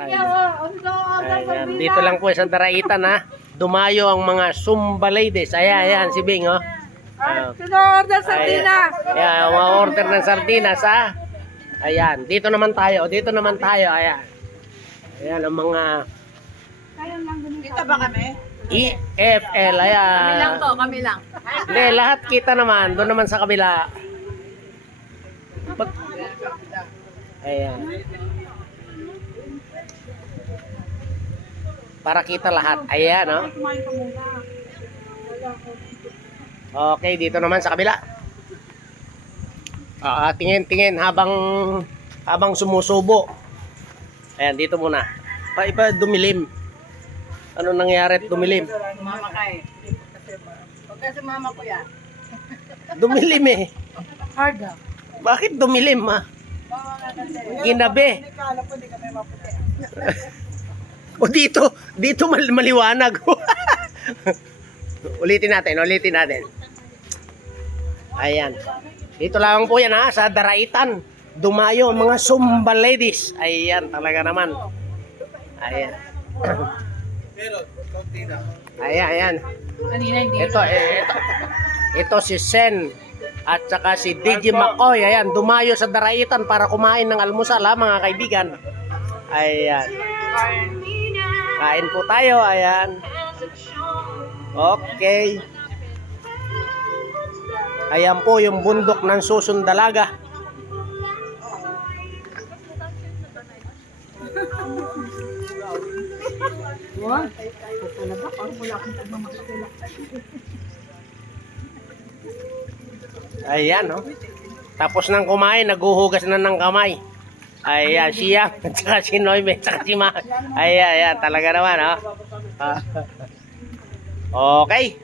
Ayan, dito lang po sa Daraitan ha. Dumayo ang mga Zumba ladies. Ayan, ayan si Bing oh. Sino-order sardina? Ayan, mga order ng sardinas ha. Ayan, dito naman tayo. Dito naman tayo. Ayan. Ayan ang mga Kita ba kami? EFL. Ayan. Kami lang to, kami lang. Hindi, lahat kita naman. Doon naman sa kabila. Ayan. Para kita lahat. Ayan, no? Okay, dito naman sa kabila. Tingin habang sumusubo. Ayan, dito muna. Ipa dumilim. Ano nangyari at dumilim? Mama ka eh. Huwag ka sumama ko yan. Dumilim eh. Harda. Bakit dumilim ha? Ginabi. Kala ko hindi kami maputi. O dito maliwanag. Ulitin natin. Ayan. Dito lang po yan ha, sa Daraitan. Dumayo ang mga Zumba ladies. Ayan, talaga naman. Ayan. Ayan. Kanina hindi. Ito si Sen at saka si DJ McCoy. Ayan, dumayo sa Daraitan para kumain ng almusal ha, mga kaibigan. Ayan. Kain po tayo, ayan. Okay. Ayan po yung bundok ng Susundalaga. Ayan, no? Tapos nang kumain, naguhugas na ng kamay. Ayan, siya, at saka si Noime, at saka si Ma. Ayan, talaga naman, ha? Okay.